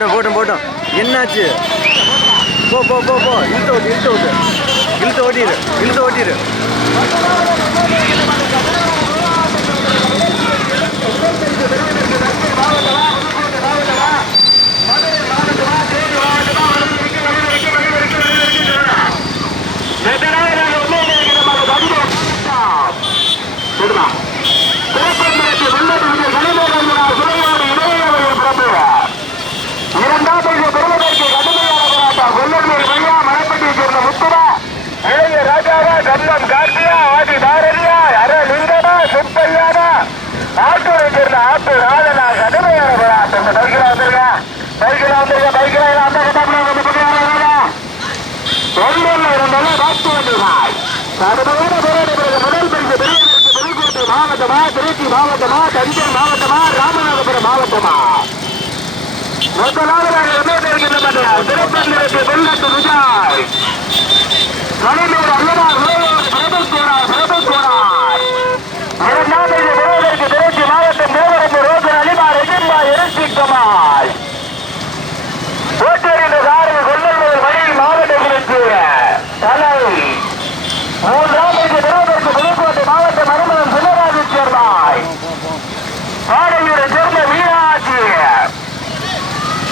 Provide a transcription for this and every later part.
போட்டோம் போட்டோம். என்னாச்சு? போ போ போ போ. இழுத்து ஓட்டு இழுத்து ஓட்டு இழுத்து ஓட்டிடு இழுத்து ஓட்டிடு. மாவட்டமா, திருச்சி மாவட்டமா, தஞ்சை மாவட்டமா, ராமநாதபுரம் மாவட்டமா? முதலாவதாக திருப்பந்திரத்து வெள்ளத்து விஜய் கலைஞர் அல்லதார் இரண்டாவது விரோதற்கு திருச்சி மாவட்டம் தேவரம்பு ரோசன் அலிமார் எதிர்மா இறைச்சி கமால் கோட்டேரிந்த சாரதி கொல்லல் வழியில் மாவட்டங்களுக்கு தலை மூன்றாவது விரோதற்கு புதுக்கோட்டை மாவட்டம் மருமகன் சிவராஜு சேர்ந்தாய் பாடையூரை சேர்ந்த மீனாட்சி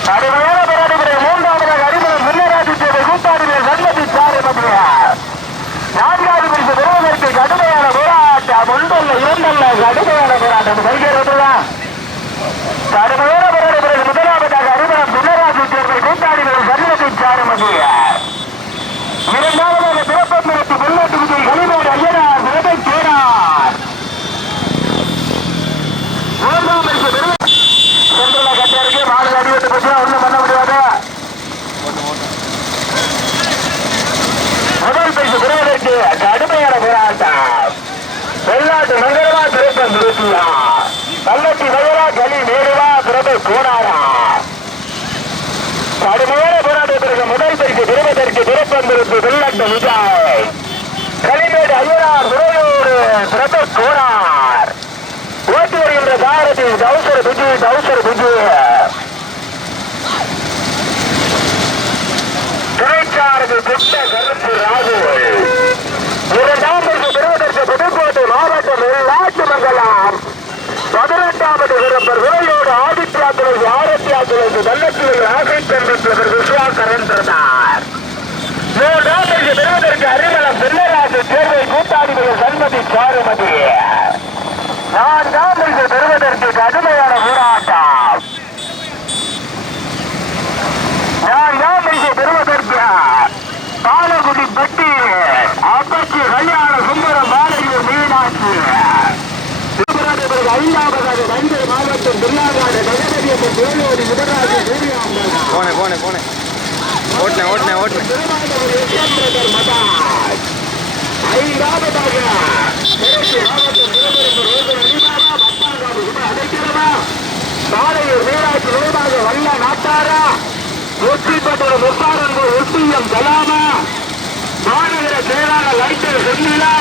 கடுமையான போராட்டமுறை மூன்றாவதாக அறிமுகம் சின்னராஜு சேர்ந்த கூட்டாளிகள் சண்மதி சாரமதிய நான்காவது பரிசு பெறுவதற்கு கடுமையான போராட்டம் ஒன்றல்ல இரண்டல்ல கடுமையான போராட்டம் வருகிறதுதான். கடுமையான போராட்டமுறை முதலாவதாக அறிமுகம் சின்னராஜு சேர்ந்த கூட்டாளிகள் சண்மதி சாரமதிய இரண்டாவதாக பிறப்பந்திரத்து வெள்ளத்து விஜய் கலிமோடு ஐயனார் விரதை தேனார் மூன்றாம் பரிசு பெறுவது சென்றுள்ள கட்டருக்கு மாடு அடிவட்டு பற்றி ஒன்றும் பண்ண முடியாது. முதல் பரிசு பெறுவதற்கு கடுமையான போராட்டம் வெள்ளாட்டு நகரவா திருப்பம் திருச்சியா பல்லட்டி வயலா களி மேடுவா பிரபை கோடாரா கடுமையான போராட்டத்திற்கு முதல் பரிசு பெறுவதற்கு திருப்பந்திருப்பு வெள்ளட்டு விஜய் களிமேடு ஐயனார் விரையோடு பிரபை கோடார் ஓட்டி வருகின்ற சாரதி தௌசர் புஜி துணைச்சாரதி புத்த கருப்பு ராகுல் இரண்டாம் பரிசு பெறுவதற்கு புதுக்கோட்டை மாவட்டம் நாட்டுமங்கலம் 18வது விருப்பர் விரையோடு ஆதித்யா துளசி ஆரத்யா துளசி தள்ளத்தில் ஆசை கண்டிப்பவர் விஸ்வாசரன் பிரதார் மூன்றாம் பரிசு பெறுவதற்கு அறிமலம் பிள்ளைராசு தேர்வை கூட்டாளிகள் சண்மதி சாருமதி நான்காம் பரிசு பெறுவதற்கு கடுமையான போராட்டம் நான்காம் பரிசு பெறுவதற்கு பாலகுடி பெட்டி அப்பச்சி கல்யாண சுந்தரம் பாலையூர் மீனாட்சி ஐந்தாவதாக தஞ்சை மாவட்டம் பிள்ளாங்காடு நகரதியம்மன் வேலூர் யுவராஜு போனேன் ஓட்டுனேன் ஐந்தாவதாக திருச்சி மாவட்டம் அடைக்கிறதா பாலையூர் மீனாட்சி நினைவாக வல்ல நாட்டாரா ஒற்றிப்பட்ட முப்பாரன்பு ஒட்டியம் கலாமா மாநகர செயலாளர் லைட்டர் செந்திலா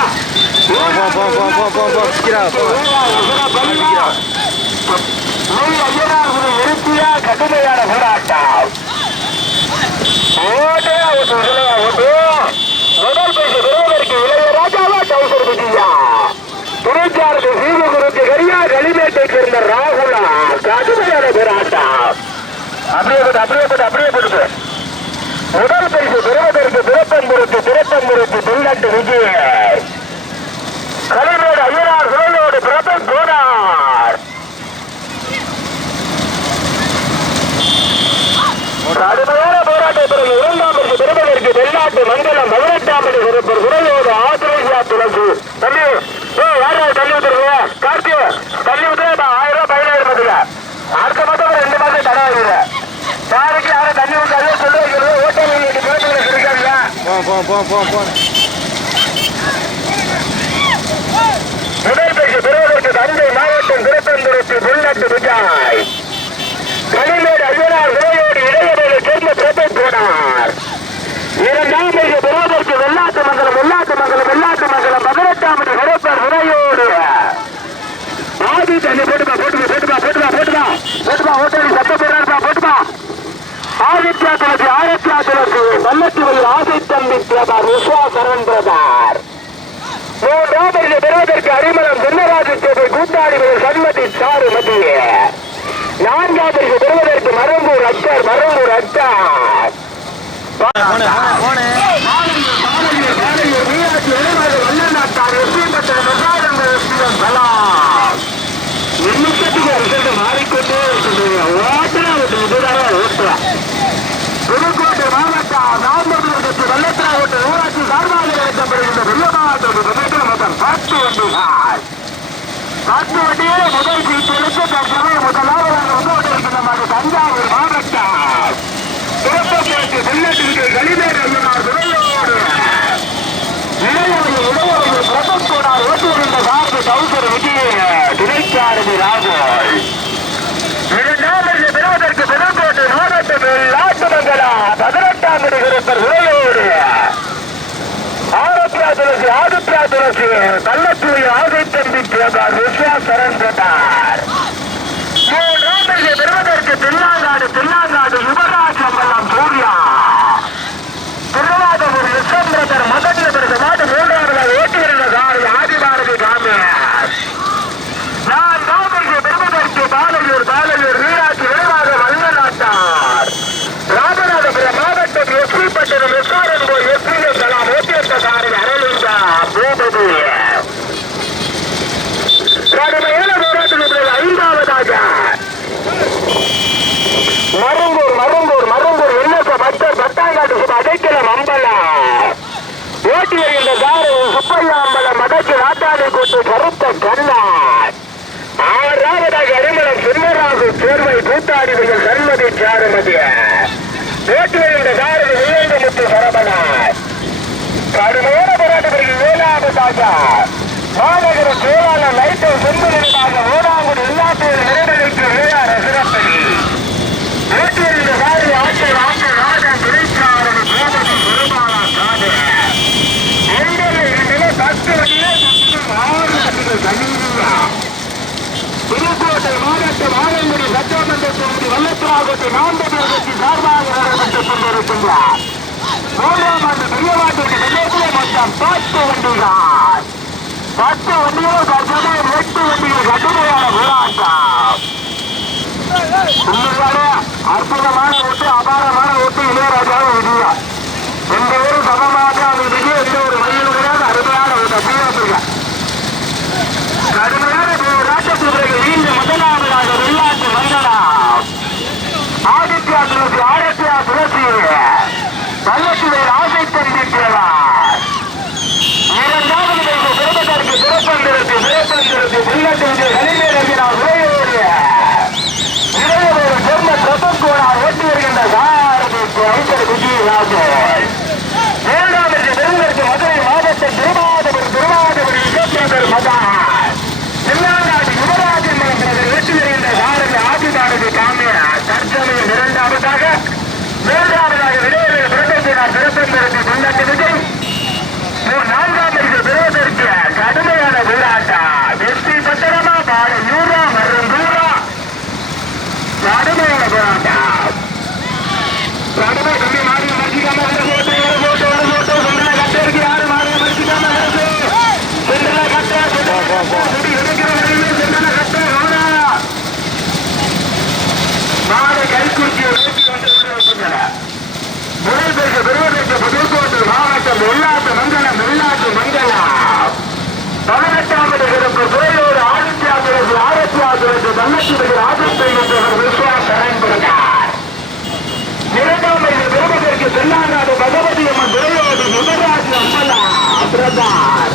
இருப்பியா கடுமையான போராட்டம் முதல் பரிசு பெறுவதற்கு இளைய ராஜாவா டவுசர் புஜியா துணைச்சாரதி சீவகுருக்கு கரியா களிமேட்டை சேர்ந்த ராகுலா கடுமையான போராட்டம் அப்படியே போட்டு முதல் பரிசு பெறுவதற்கு திறப்பம்புரத்து பிள்ளட்டு விஜய் கலைஞர் ஐயனார் சுழலோடு பிரபன் கோனார் கடுமையான போராட்டப் பிறகு இரண்டாம் பரிசு பெறுவதற்கு வெள்ளாட்டு மண்டலம் 18வது விருப்பர் குறையோடு ஆசிரியா துளசி தள்ளி யாராவது தள்ளி விட்டுருங்க கார்த்திய தள்ளி விட்டு 1000 ரூபாய் 17,000 அடுத்த மாதம் 2 மாதம் தடை ஆகுது யாருக்கு யாரும் தண்ணி விட்டாலே சொல்லி வைக்கிறது ஓட்டல் இருக்காங்க. முதல் பரிசு பெறுவதற்கு தஞ்சை மாவட்டம் திருப்பந்திரத்து வெள்ளட்டு விஜய் களிமேடு ஐயனார் விரையோடு இடையமையை சேர்ந்த பிரபை போனார். இரண்டாம் பரிசு பெறுவதற்கு வெள்ளாட்டு மங்கலம் 18வது விருப்பர் விரையோடு ஆதி தண்ணி போட்டுமா ஓட்டலி சத்த போடுறாருப்பா போட்டுமா வெள்ளத்துறையில் ஆசை தம்பி பிரபார் விஸ்வாசரன் பிரதார். மூன்றாவது பெறுவதற்கு அரிமளம் சின்னராஜு தேவை கூட்டாளி சண்மதி சாரு மத்திய. நான்காவது பெறுவதற்கு மரம்பூர் அச்சார் மாறிக்கொண்டே புதுக்கோட்டை மாவட்டம் நாமக்கல் வெள்ளத்தாவட்ட ஊராட்சி சார்பாக நடத்தப்படுகின்ற வெள்ள மாவட்டம் மொத்தம் 10 வண்டிகள். 10 வண்டியில் முதல் சீட்டிற்கு தற்சமயம் முதலாவதாக வந்து கொண்டிருக்கின்ற தஞ்சாவூர் மாவட்டம் திருப்பத்தூருக்கு வெள்ளத்திற்கு கலிமேல் ஐயனார் துறையோடு இளையவர்கள் பிரபத்தோடார் ஓட்டுகின்ற சார்பு கவுசர் விஜய துணைக்காரதி ராகுல். இரண்டாவது பெறுவதற்கு புதுக்கோட்டை மாவட்டத்தில் நாட்டுமங்கலா 18ஆம் நடிகர் உரையோடு ஆதித்யா துளசி கள்ளத்தூரி ஆசை தம்பி பிரபார் விஸ்வாசரன் பிரதார். மூன்றாவது பெறுவதற்கு தில்லாங்காடு யுவராஜ் அம்பலம் சூர்யா. திருவாதூர் விஸ்வம்பிரதர் முதல் பிறகு மாட்டு மூன்றாவதாக ஓட்டுகின்ற சாரி ஆதிபாரதி காமேஷ். நான்காவது பெறுவதற்கு பாலையூர் வீராட்சி விரைவாக வல்லநாட்டார் ராமநாதபுரம் மாவட்டம் எஸ்பி பட்டணம் எஸ்ஆர்என் போய் எஸ்பிஎம் கலாம் ஓட்டியத்த சாரி அரவிந்தா பூபதி. கடுமையான போராட்டத்தில் 5வதாக மருங்கூர் எண்ணப்ப பக்தர் பத்தாங்காட்டு சுப அடைக்கலம் அம்பலம் ஓட்டி வருகின்ற சாரி சுப்பையா அம்பலம் அடைக்கு நாட்டாளி கூட்டு கருத்த கண்ணார். 6வதாக அரிமளம் சின்னராசு சேர்வை கூட்டாளிகள் சண்மதி சாருமதிய ஓட்டி வருகின்ற சாரி விவேகமுத்து சரபனார். கடுமையான போராட்டத்தில் 7வதாக மாநகர செயலாளர் லைட்டை சொந்த நிலையாக ஓடாங்குடி இல்லாமல் நிறைவேற்ற வேளாண் சிறப்பதி ஓட்டி வருகின்ற சாரி ஆட்சியர் ராஜன் துணைக்காரன் கோபதி பெருமாளா சாது. 10 வண்டியே 6 வண்டிகள் தனியா புதுக்கோட்டை மாவட்டம் ஆலங்குடி சட்டமன்ற தொகுதி வல்லத்துறாகத்தை நான்கு சார்பாக நடைபெற்றுக் கொண்டிருக்கின்றார். 3ஆம் ஆண்டு பெரியவாட்டிற்கு நிலையத்திலே மொத்தம் 10 வண்டிகள். 10 வண்டிகள் தற்சமயம் 8 வண்டிகள் கடுமையான போராட்டம். உண்மையாலே அற்புதமான ஓட்டு, அபாரமான ஓட்டு இளையராஜாவும் விஜயா. எந்த ஒரு சமமாக அந்த விஜய் எந்த ஒரு மையம் கிடையாது. அருமையான ஓட்டு அப்படியே கடுமையான போராட்டத்திற்கு பிறகு நீண்ட முதலாவதாக வெள்ளாட்டு மங்கலம் ஆதித்யா துளசி வல்லத்துறையில் ஆசை தந்திருக்கிறார். 2வது பெறுவதற்கு சிறப்பந்திருக்கு வெள்ளத்திற்கு கலிமேல் ஐயனார் உரையோடு இளையவர் சொன்ன பிரபங்கோடார் ஓட்டி வருகின்ற சாரதிக்கு ஐந்தர் விஜயராஜன். 7வது பெறுவதற்கு மதுரை மாவட்டம் திருவாதபுரி விஜயேந்திரர் மகான் சில்லாங்காடு யுவராஜன் மகன் வெற்றி வருகின்ற சாரதி ஆதிபாரதி காமேஷ். தற்சமயம் 2வதாக 3வதாக விடையர்கள் பிரதேசனார் சிறப்பந்திருக்கு கொண்டாட்டு விஜய். 4வது பெறுவதற்கு கடுமையான போராட்டம் எஸ்பி பத்திரமா பாலையூரா மருந்தூரா கடுமையான போராட்டம். கடுமை கம்மி மாறி மறுக்காம போட்டு கட்ட இருக்கு. யாரு மாறி மறுக்காம மாலை கைக்குறிச்சி ஓட்டி வந்து முதல் பேருக்கு பெறுவதற்கு புதுக்கோட்டை மாவட்டம் வெள்ளாட்டு மங்கலம் 18வது சிறப்பு துறையோடு ஆதித்யாபுரத்து தன்னத்துக்கு ஆதித்தை என்றவர் விஸ்வாசரன் பிரதார். 2வது பெறுவதற்கு தென்னாநாடு பகவதி அம்மன் துறையோடு யுவராஜ் அம்பலா பிரதார்.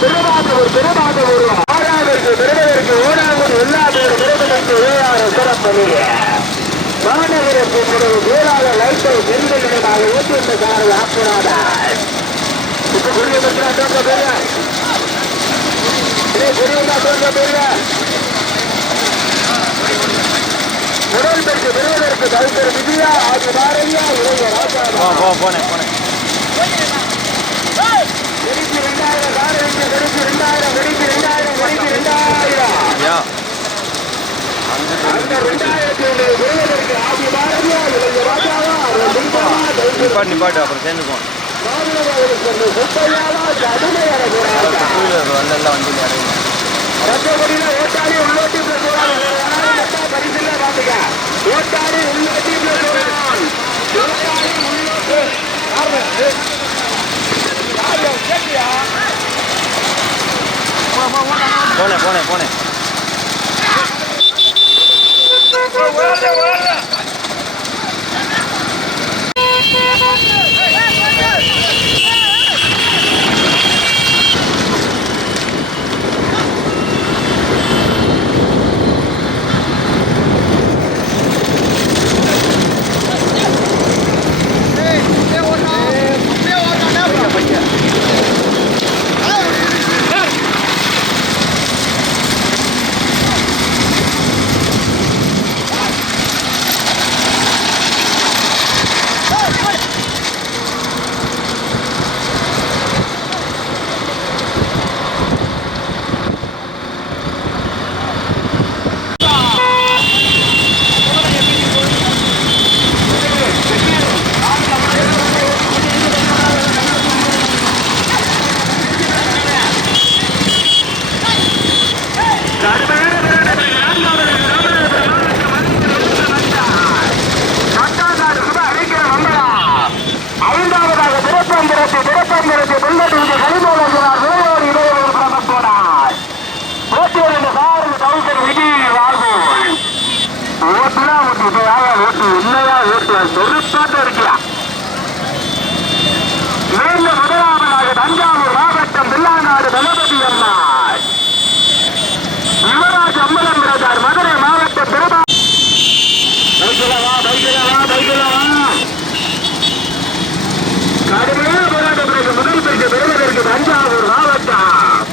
திருவாதூர் 6வது பெறுவதற்கு ஓடாங்குடி எல்லாத்தோடு பெறுவதற்கு ஏழாறு சிறப்பு மாநகரத்தின் வேளாண் லைட்டை சென்று நிலையாக ஊற்றியுள்ள சாரதி ஆப்புராதார். இப்ப புரிய தோன்ற பேருங்க முதல் பெருக்கு பெறுவதற்கு கவிஞர் விஜயா ஆதி பாரதியா இளைய ராஜா போனேன் 2000 காரணிக்கு 2000 அந்த 2000 பெறுவதற்கு ஆதி பாரதியா இளைய ராஜாவா நிப்பாட்டு அப்புறம் சேர்ந்துக்குவோம். வந்தெல்லாம் வண்டி ஓட்டாடி உள்ளோட்டி பரிசுல பாத்துக்க. ஓட்டாடி உள்ளோட்டி போனேன் முதலாவதாக தஞ்சாவூர் மாவட்டம் பிள்ளாநாடு தளபதி அம்மாள் யுவராஜ் அம்மலம் பிரதார் மதுரை மாவட்டம் பெருமா கடுமையான போராட்டத்திற்கு முதல் பரிசு பெறுவதற்கு தஞ்சாவூர் மாவட்டம்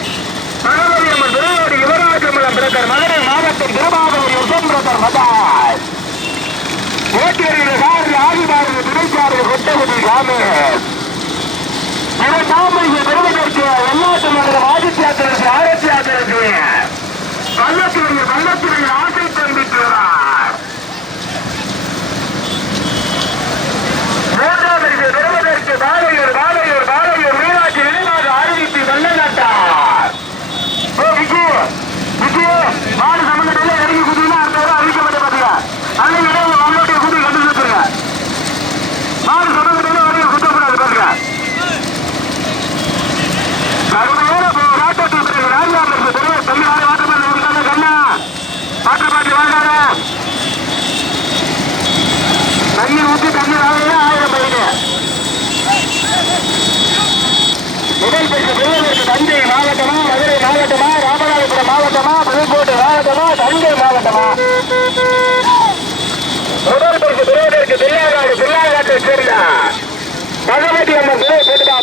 பழவரியம்மன் விரைவோடு யுவராஜ் அம்மலம் பிரதர் மதுரை மாவட்டம் திருமாவூர் யுசம் பிரதர் மதார் ஓட்டியறிந்த சாரதி ஆதிபாரதி துணைச்சாரதி கொட்டகுடி காமேஷ் இரண்டாம் பரிசு பெறுவதற்கு வெளிநாட்டு மண்டலம் ஆதித்யாத்திரத்து ஆரோக்கியாத்திரத்து பள்ளத்துடைய ஆசை தந்திக்கிறார். மூன்றாம் பரிசு பெறுவதற்கு பாலையூர் மீனாட்சி நினைவாக அறிவித்து வல்லநாட்டார். மாடு சம்பந்தத்தில் இறங்கி குதினா அடுத்த அறிவிக்கப்பட்ட பாத்தீங்க. அந்த இடம் அவங்களுடைய குதி கண்டுபிடிச்சிருங்க. மாடு சம்பந்தத்தில் வரைய குத்தக்கூடாது பாருங்க. கடுமையான போராட்டத்தில் பிறகு ராஜாங்க பெருவர் தமிழ்நாடு வாட்டப்பாடு இருக்காங்க. கண்ணா வாட்டப்பாட்டி வாங்காத தண்ணீர் ஊற்றி தண்ணீர் ஆகவே 1000 பையனு. முதல் பரிசு பெறுவதற்கு தஞ்சை மாவட்டமா, மதுரை மாவட்டமா, ராமநாதபுரம் மாவட்டமா, புதுக்கோட்டை மாவட்டமா, தஞ்சை மாவட்டமா? முதல் பரிசு பெறுவதற்கு பிள்ளாங்காட்டை சேர்ந்த பகவதி அம்மன்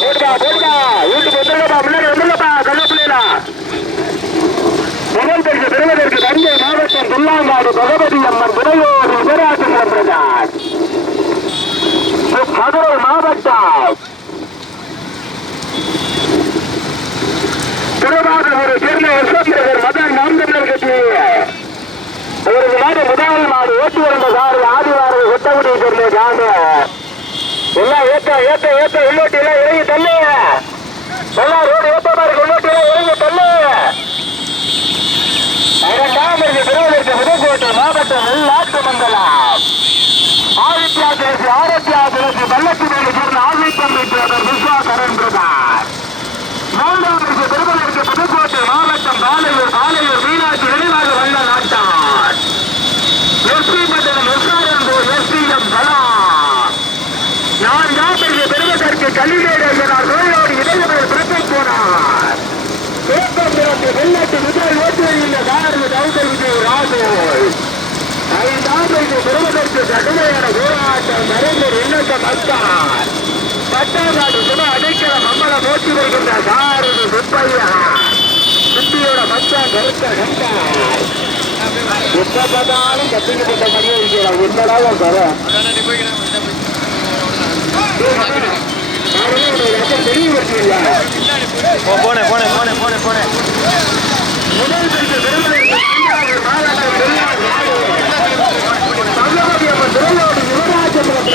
போட்டுப்பா வீட்டுக்கு வந்துள்ளப்பா, முன்னாடி வந்துள்ளப்பா கல்லப்பிள்ளையா. முதல் பரிசு பெறுவதற்கு தஞ்சை மாவட்டம் பிள்ளாங்காடு பகவதி அம்மன் துணையோடு யுவராஜன் பிரதான். மதுரை மாவட்டம் திருவாரூரை சேர்ந்த யசோந்தரர் மதன் நான்கமலர் கட்சி அவரது நாடு முதல் நாடு ஓட்டி வந்த சாரி ஆதிவாரத்தை கொட்டகுடியை சேர்ந்த காங்க எல்லாம் ஏத்த உள்ளோட்டி எல்லாம் இறங்கி தள்ளு. எல்லாம் ரோடு ஏத்தமா இருக்கு. உள்ளோட்டி எல்லாம் இறங்கி தள்ளு. இரண்டாம் பரிசு பெறுவதற்கு புதுக்கோட்டை மாவட்டம் வெளிநாட்டு மண்டலம் ஆரோக்கியாதிரசி பள்ளத்தினை சேர்ந்த ஆதித்தம்பி விஸ்வாசரன் பிரதான். மூன்றாம் பரிசு பெறுவதற்கு புதுக்கோட்டை மாவட்டம் பாலையூர் மீனாட்சி நினைவாக வந்த நாட்டார் எஸ்பி பட்டணம் எஸ்பிஎம் கலா. நான்காம் பரிசு பெறுவதற்கு கல்வியேடு நோயோடு இடையமையில் பிறப்பை போனார். வெள்ளட்டு முதல் ஓட்டுவதில் சாரதி கௌதம் விஜய் ராஜோய். ஐந்தாம் பரிசு பெறுவதற்கு கடுமையான போராட்டம் நரேந்திர இல்லத்த மஸ்தார் பட்டாநாடு சும அடைக்கலம் அம்மலம் ஓட்டி வருகின்ற சாரதி சுப்பையா சுத்தியோட மச்சான் கருத்த கண்டார். எப்ப பார்த்தாலும் கத்திக்கு போட்ட மாதிரியே இருக்கிறான். என்னடாலும் தர போனேன் முதல் பரிசு பெறுவதற்கு மாவட்டம் பகவதி அம்மன் துறையோடு யுவராஜபுரம்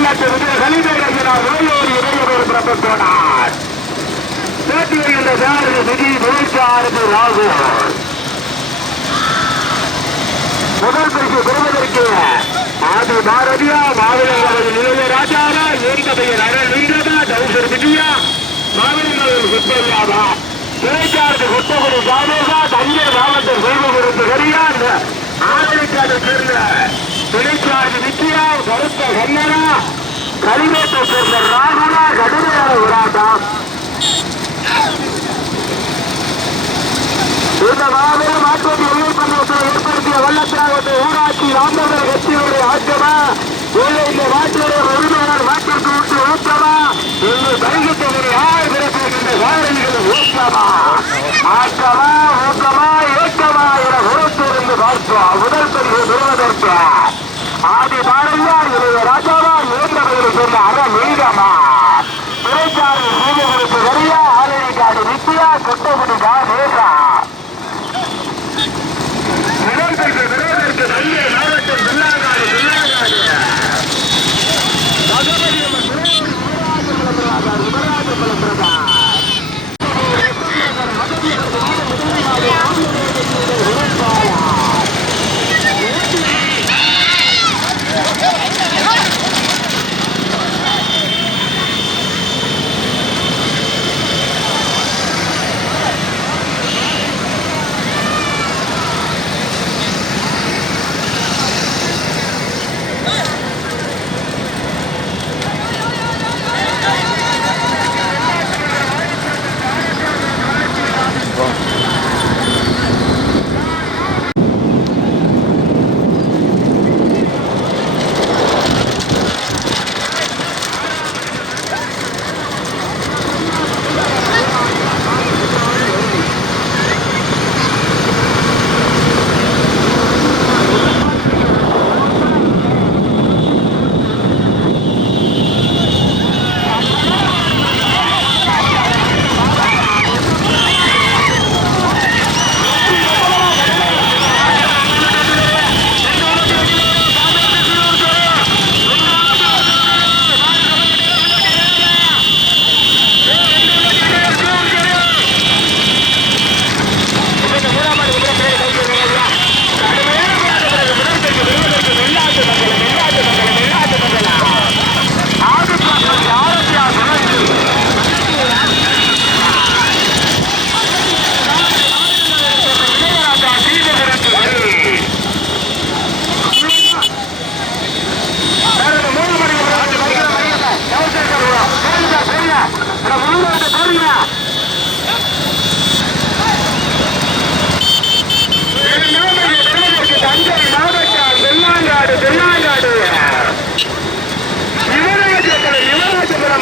வெள்ளாட்டு கலிதேரத்தினார் நோயோடு இடையோடு பிரபத்தோனார் போட்டி வருகின்ற சாரதி விதி முயற்சாரதி ராகு முதல் பரிசு பெறுவதற்கு ஆதி பாரதியா மாவிலங்களின் நிலைய ராஜாவா ஏற்கதையில் அரண் வீரதா டவுசர் விஜயா மாவிலங்களின் குப்பையாவா துணைச்சார்ந்து கொத்தகுடி காமேசா தஞ்சை மாவட்டம் செய்வகுருந்து கரியான் ஆதரிக்காத சேர்ந்த துணைச்சார்ந்து விஜயா கருத்த கண்ணனா கலிமேட்டை சேர்ந்த ராகுலா கடுமையான விராட்டம் இந்த மாபெரும் மாற்றத்தை எல்லைப்பண்ணத்தை ஏற்படுத்திய வல்லத்திராகத்தை ஊராட்சி ராமநகர் கட்சியுடைய ஆட்சமா இல்லை இந்த நாட்டுடைய உரிமையாளர் நாட்டிற்கு விட்டு ஊற்றமா என்று பரிசுத்தவரை யார் பிறப்பிருக்கின்ற சாரதிகளை ஊற்றமா ஆற்றமா ஊக்கமா ஏற்றமா என உரத்திலிருந்து பார்ப்போம் முதல் பரிசு பெறுவதற்கு ஆதி பாரதியா இளைய ராஜாவா இளைஞர்களை சொன்ன அற மீதமா துறைச்சாலை சூரியர்களுக்கு வரியா ஆலரிக்காடு நித்தியா கொட்டகுடி நேசா விரோதற்கு நல்ல மாவட்டம் வெள்ளாங்காடு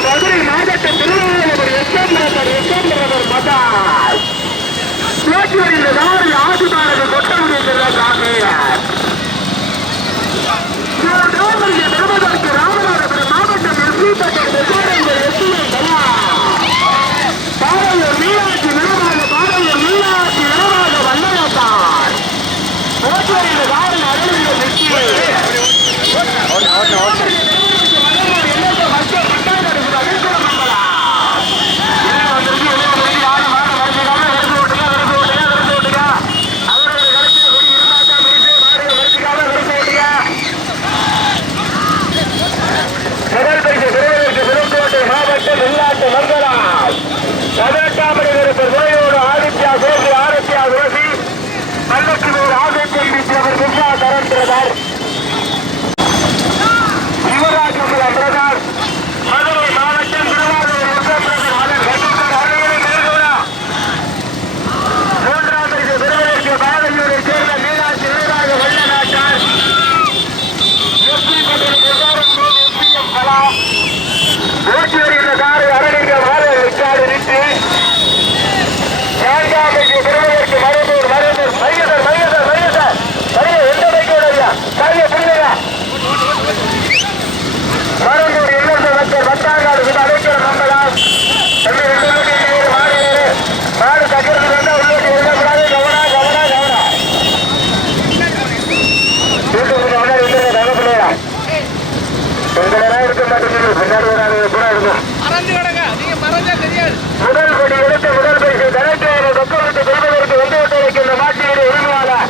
மதுரை மாவட்டம் திருவள்ளுவர் எஸ்எம் மதால் பேச்சு வருகின்ற நாடு ஆதிபாரதி கொட்டமுடிய பெறுவதற்கு ராமநாதபுரம் மாவட்டம் பாடலூர் மீனாட்சி நிலமாக பாடலூர் மீனாட்சி நிலமாக வல்லவத்தார் பேச்சு வருகின்ற நாடு அருளிய மறைஞ்சு கிடங்க, நீங்க மறைஞ்சா தெரியாது. முதல் படி எடுத்து முதல் பரிசு தலைமையை பக்கமிட்டு பெறுவதற்கு வந்து கொண்டிருக்கின்ற மாட்டினுடைய உரிமையாளர்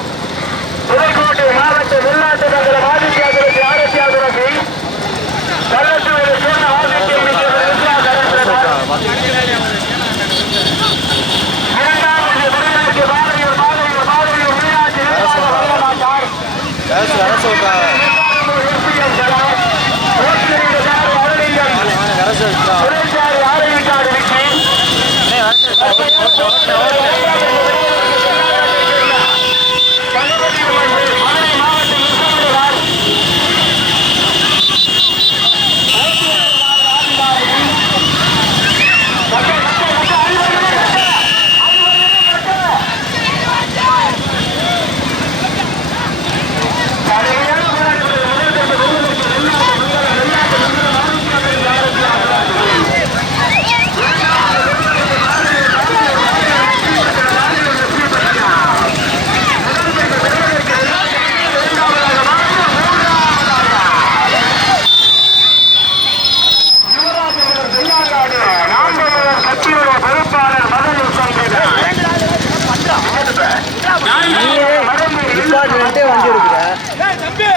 புதுக்கோட்டை மாவட்ட வெளிநாட்டு நகர ஆதித்யாபுரத்தி ஆரோக்கியாபுரத்தி கள்ளத்தூர் சொன்ன ஆதித்யம் ஏய், தம்பி